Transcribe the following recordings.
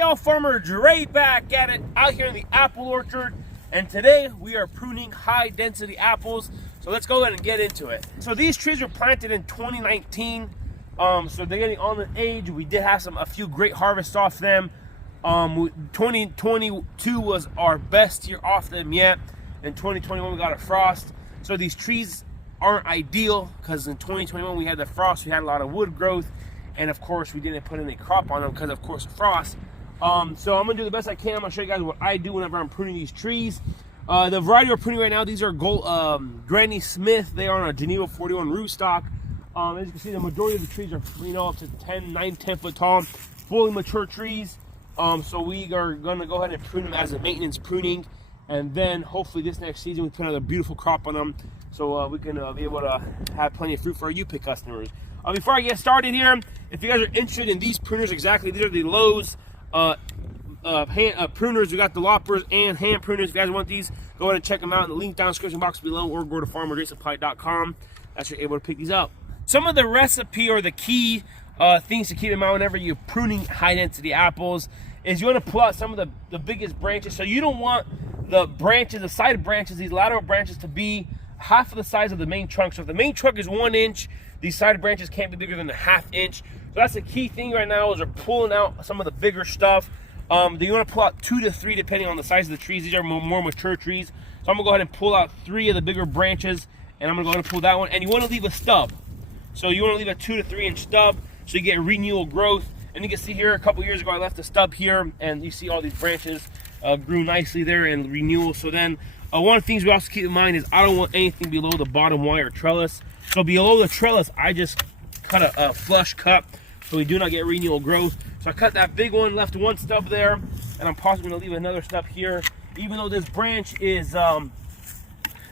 Hey, farmer Dre back at it out here in the apple orchard, and today we are pruning high density apples. So let's go ahead and get into it. So these trees were planted in 2019, so they're getting on the age. We did have a few great harvests off them. 2022 was our best year off them yet. In 2021 we got a frost, so these trees aren't ideal because in 2021 we had the frost, we had a lot of wood growth, and of course we didn't put any crop on them because of course of frost. So I'm gonna do the best I can. I'm gonna show you guys what I do whenever I'm pruning these trees. The variety we're pruning right now, these are Granny Smith. They are on a Geneva 41 rootstock. As you can see, the majority of the trees are, up to 9, 10 foot tall, fully mature trees. So we are gonna go ahead and prune them as a maintenance pruning, and then hopefully this next season we put another beautiful crop on them, so we can be able to have plenty of fruit for our U-pick customers. Before I get started here, if you guys are interested in these pruners, exactly, these are the Lowe's pruners. We got the loppers and hand pruners. If you guys want these, go ahead and check them out in the link down in the description box below, or go to farmerdresupply.com. That's where you're able to pick these up. Some of the recipe or the key things to keep in mind whenever you're pruning high density apples is you want to pull out some of the biggest branches. So you don't want the branches, the side branches, these lateral branches, to be half of the size of the main trunk. So if the main trunk is 1 inch, these side branches can't be bigger than a 1/2 inch. So that's the key thing right now, is we're pulling out some of the bigger stuff. You want to pull out 2 to 3 depending on the size of the trees. These are more mature trees. So I'm gonna go ahead and pull out 3 of the bigger branches, and I'm gonna go ahead and pull that one. And you want to leave a stub. So you want to leave a 2 to 3 inch stub so you get renewal growth. And you can see here, a couple years ago I left a stub here, and you see all these branches grew nicely there and renewal. So then one of the things we also keep in mind is I don't want anything below the bottom wire trellis. So below the trellis, I just cut a flush cut so we do not get renewal growth. So I cut that big one, left 1 stub there, and I'm possibly going to leave another stub here. Even though this branch is,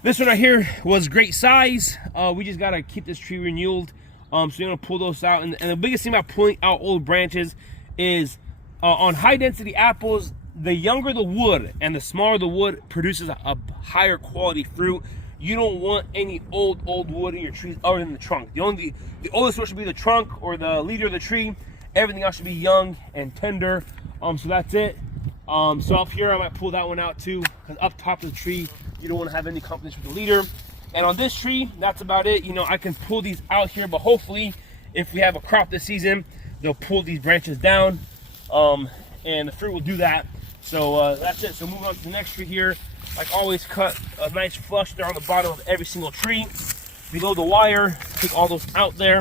this one right here was great size, we just got to keep this tree renewed. So you're going to pull those out. And the biggest thing about pulling out old branches is on high density apples, the younger the wood and the smaller the wood produces a higher quality fruit. You don't want any old wood in your trees other than the trunk. The oldest one should be the trunk or the leader of the tree. Everything else should be young and tender. So that's it. So up here I might pull that one out too, because up top of the tree you don't want to have any competition with the leader. And on this tree, that's about it. I can pull these out here, but hopefully if we have a crop this season, they'll pull these branches down, and the fruit will do that. So that's it. So moving on to the next tree here. Like always, cut a nice flush there on the bottom of every single tree. Below the wire, take all those out there.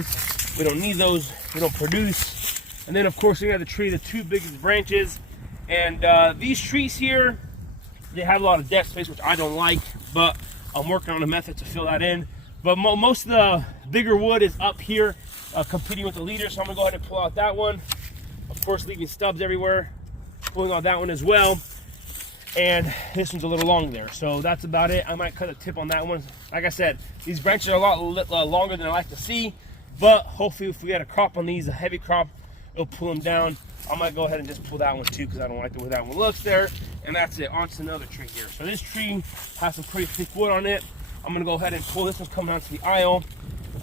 We don't need those, we don't produce. And then of course we have the tree, the 2 biggest branches. And these trees here, they have a lot of dead space, which I don't like, but I'm working on a method to fill that in. But most of the bigger wood is up here competing with the leader, so I'm gonna go ahead and pull out that one. Of course, leaving stubs everywhere, pulling out that one as well. And this one's a little long there, so that's about it. I might cut a tip on that one. Like I said, these branches are a lot longer than I like to see, but hopefully if we get a crop on these, a heavy crop, it'll pull them down. I might go ahead and just pull that one too, because I don't like the way that one looks there. And that's it. On to another tree here. So this tree has some pretty thick wood on it. I'm gonna go ahead and pull this one coming onto the aisle.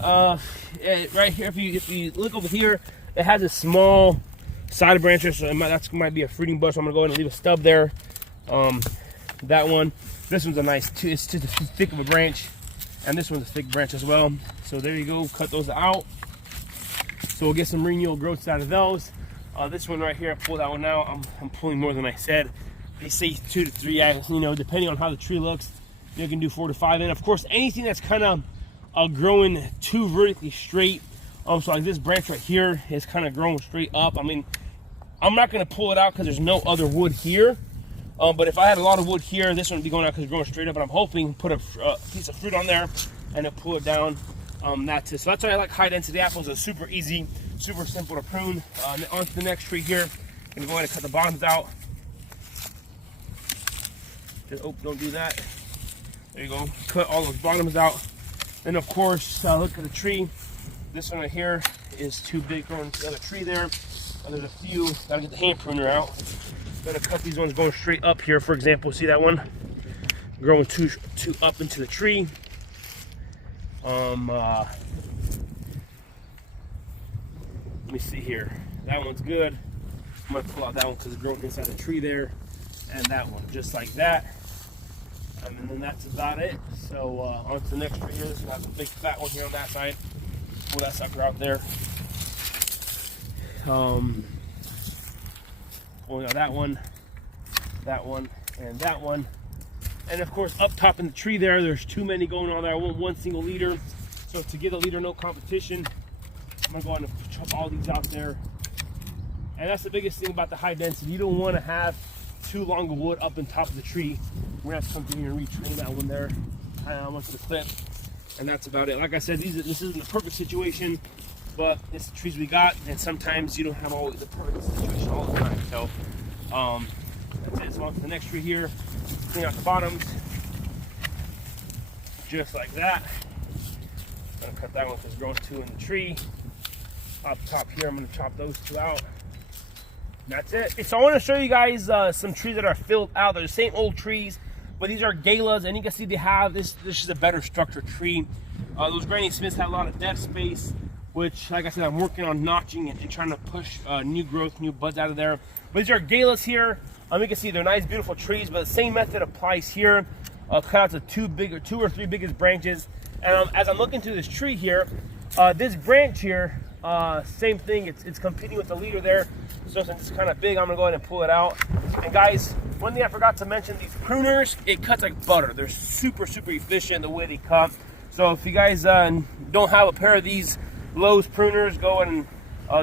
Right here, if you look over here, it has a small side branch, so that might be a fruiting bush. So I'm gonna go ahead and leave a stub there. That one, this one's a nice, it's too thick of a branch, and this one's a thick branch as well. So there you go, cut those out. So we'll get some renewal growths out of those. This one right here, I pulled that one out. I'm pulling more than I said. They say 2 to 3, depending on how the tree looks, you can do 4 to 5. And of course, anything that's kind of growing too vertically straight, so like this branch right here is kind of growing straight up. I mean, I'm not going to pull it out because there's no other wood here. But if I had a lot of wood here, this one would be going out because it's growing straight up. But I'm hoping to put a piece of fruit on there and then pull it down. That's it. So that's why I like high density apples. It's super easy, super simple to prune. On to the next tree here. I'm going to go ahead and cut the bottoms out. Just, oh, don't do that. There you go. Cut all those bottoms out. Then of course, look at the tree. This one right here is too big going to the other tree there. There's a few. Gotta get the hand pruner out. Gotta cut these ones going straight up here. For example, see that one growing too up into the tree. Let me see here. That one's good. I'm gonna pull out that one because it's growing inside the tree there, and that one just like that. And then that's about it. So on to the next tree here. So I have a big fat one here on that side. Pull that sucker out there. Pulling out that one, and that one. And of course, up top in the tree there's too many going on there. I want one single leader. So to give the leader no competition, I'm gonna go ahead and chop all these out there. And that's the biggest thing about the high density. You don't want to have too long of wood up on top of the tree. We're gonna have to come through here and retrain that one there. I went to the clip, and that's about it. Like I said, this isn't the perfect situation, but it's the trees we got, and sometimes you don't have always the perfect situation all the time. So that's it. So on to the next tree here. Clean out the bottoms, just like that. I'm gonna cut that one because it's growing two in the tree. Up top here, I'm gonna chop those two out. That's it. So I want to show you guys some trees that are filled out. They're the same old trees, but these are Galas, and you can see they have this is a better structured tree. Those Granny Smiths have a lot of dead space, which, like I said, I'm working on notching and trying to push new growth, new buds out of there. But these are Galas here. You can see they're nice, beautiful trees, but the same method applies here. Cut out the two or three biggest branches. And as I'm looking through this tree here, this branch here, same thing. It's competing with the leader there. So since it's kind of big, I'm gonna go ahead and pull it out. And guys, one thing I forgot to mention: these pruners, it cuts like butter. They're super efficient the way they cut. So if you guys don't have a pair of these Lowe's pruners, go and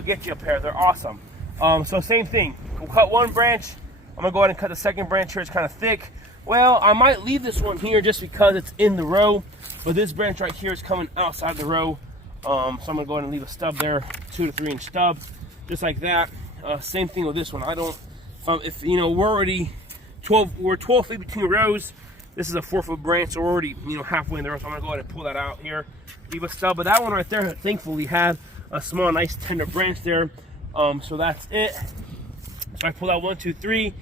get you a pair. They're awesome. So same thing. We'll cut one branch. I'm gonna go ahead and cut the second branch here. It's kind of thick. Well, I might leave this one here just because it's in the row, but this branch right here is coming outside the row. So I'm gonna go ahead and leave a stub there, 2 to 3 inch stub, just like that. Same thing with this one. I don't, if you know, we're already 12 feet between rows. This is a 4-foot branch, so we're already, you know, halfway in the row. So I'm gonna go ahead and pull that out here, leave a stub. But that one right there, thankfully, had a small, nice, tender branch there. So that's it. So I pulled out 1, 2, 3.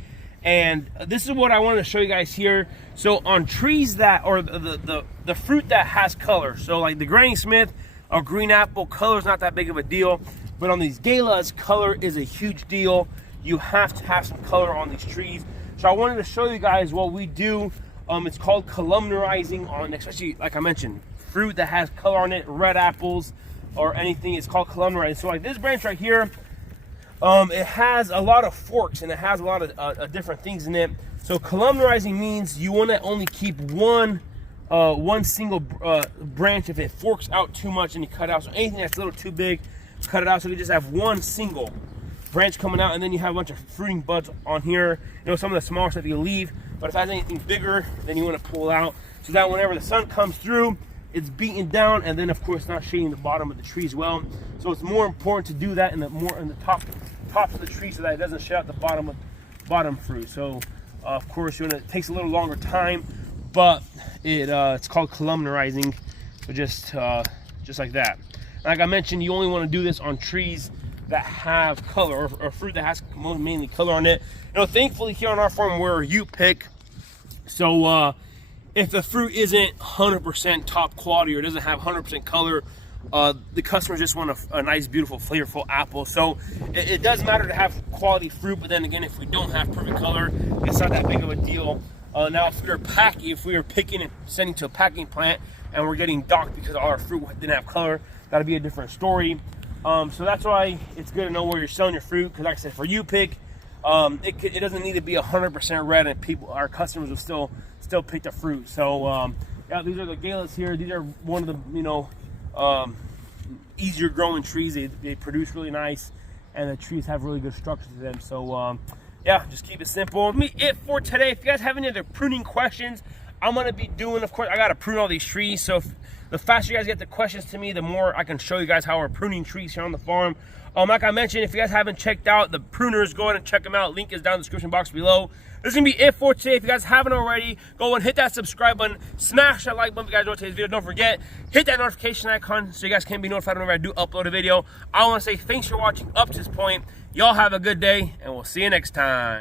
And this is what I wanted to show you guys here. So on trees that, or the fruit that has color, so like the Granny Smith or green apple, color is not that big of a deal. But on these Galas, color is a huge deal. You have to have some color on these trees. So I wanted to show you guys what we do. It's called columnarizing on, especially like I mentioned, fruit that has color on it, red apples or anything. It's called columnarizing. So like this branch right here, it has a lot of forks and it has a lot of different things in it. So columnarizing means you want to only keep one single branch. If it forks out too much, and you cut out. So anything that's a little too big, cut it out. So you just have one single branch coming out, and then you have a bunch of fruiting buds on here. You know, some of the smaller stuff you leave, but if it has anything bigger, then you want to pull out so that whenever the sun comes through, it's beaten down, and then of course not shading the bottom of the tree as well. So it's more important to do that in the tops of the tree so that it doesn't shut out the bottom fruit. So of course it takes a little longer time, but it's called columnarizing. So just like that. Like I mentioned, you only want to do this on trees that have color, or fruit that has mainly color on it. You know, thankfully here on our farm we're a U pick, so if the fruit isn't 100% top quality or doesn't have 100% color, the customers just want a nice, beautiful, flavorful apple. So it does matter to have quality fruit, but then again, if we don't have perfect color, it's not that big of a deal. Now, if we were picking and sending to a packing plant and we're getting docked because all our fruit didn't have color, that'd be a different story. So that's why it's good to know where you're selling your fruit, because like I said, for you pick, it doesn't need to be 100% red, and our customers will still pick the fruit. So yeah, these are the Galas here. These are one of the easier growing trees. They produce really nice, and the trees have really good structure to them. So yeah, just keep it simple. That's it for today. If you guys have any other pruning questions, I'm gonna be doing, of course, I gotta prune all these trees. So the faster you guys get the questions to me, the more I can show you guys how we're pruning trees here on the farm. Like I mentioned, if you guys haven't checked out the pruners, go ahead and check them out. Link is down in the description box below. This is gonna be it for today. If you guys haven't already, go and hit that subscribe button, smash that like button if you guys enjoyed today's video. Don't forget, hit that notification icon so you guys can be notified whenever I do upload a video. I wanna say thanks for watching up to this point. Y'all have a good day, and we'll see you next time.